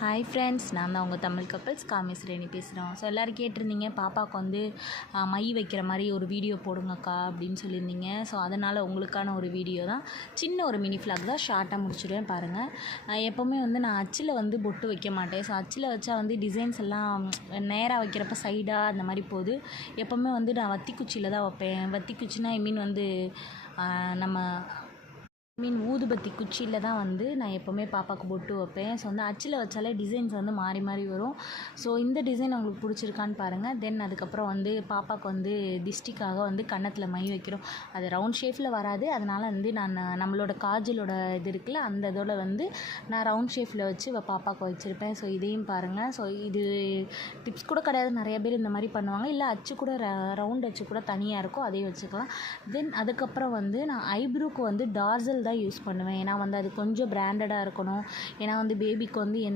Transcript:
Hi friends, நான் தான் உங்கள் தமிழ் கப்பல்ஸ் காமேஸ்வரேணி பேசுகிறோம். ஸோ எல்லோரும் கேட்டிருந்தீங்க பாப்பாவுக்கு வந்து மை வைக்கிற மாதிரி ஒரு வீடியோ போடுங்கக்கா அப்படின்னு சொல்லியிருந்தீங்க. ஸோ அதனால் உங்களுக்கான ஒரு வீடியோ தான், சின்ன ஒரு மினி ஃப்ளாக் தான், ஷார்ட்டாக முடிச்சுடுவேன் பாருங்கள். எப்போவுமே வந்து நான் அச்சில் வந்து பொட்டு வைக்க மாட்டேன். ஸோ அச்சில் வச்சா வந்து டிசைன்ஸ் எல்லாம் நேராக வைக்கிறப்ப சைடாக அந்த மாதிரி போகுது. எப்போவுமே வந்து நான் வத்தி குச்சியில் தான் வைப்பேன். வத்தி குச்சினா வந்து நம்ம ஊதுபத்தி குச்சியில் தான் வந்து நான் எப்போவுமே பாப்பாவுக்கு பொட்டு வைப்பேன். ஸோ வந்து அச்சில் வச்சாலே டிசைன்ஸ் வந்து மாறி மாறி வரும். ஸோ இந்த டிசைன் உங்களுக்கு பிடிச்சிருக்கான்னு பாருங்கள். தென் அதுக்கப்புறம் வந்து பாப்பாவுக்கு வந்து திஷ்டிக்காக வந்து கன்னத்தில் மை வைக்கிறோம். அது ரவுண்ட் ஷேப்பில் வராது, அதனால் வந்து நான் நம்மளோட காஜலோட இது இருக்குல்ல, அந்த இதோட வந்து நான் ரவுண்ட் ஷேப்பில் வச்சு பாப்பாவுக்கு வச்சுருப்பேன். ஸோ இதையும் பாருங்கள். ஸோ இது டிப்ஸ் கூட கிடையாது, நிறைய பேர் இந்த மாதிரி பண்ணுவாங்க. இல்லை அச்சு கூட ரவுண்ட் அச்சு கூட தனியாக இருக்கும், அதையும் வச்சுக்கலாம். தென் அதுக்கப்புறம் வந்து நான் ஐப்ரோக்கு வந்து டார்சல் தான் யூஸ் பண்ணுவேன். ஏன்னா வந்து அது கொஞ்சம் பிராண்டடாக இருக்கணும். ஏன்னா வந்து பேபிக்கு வந்து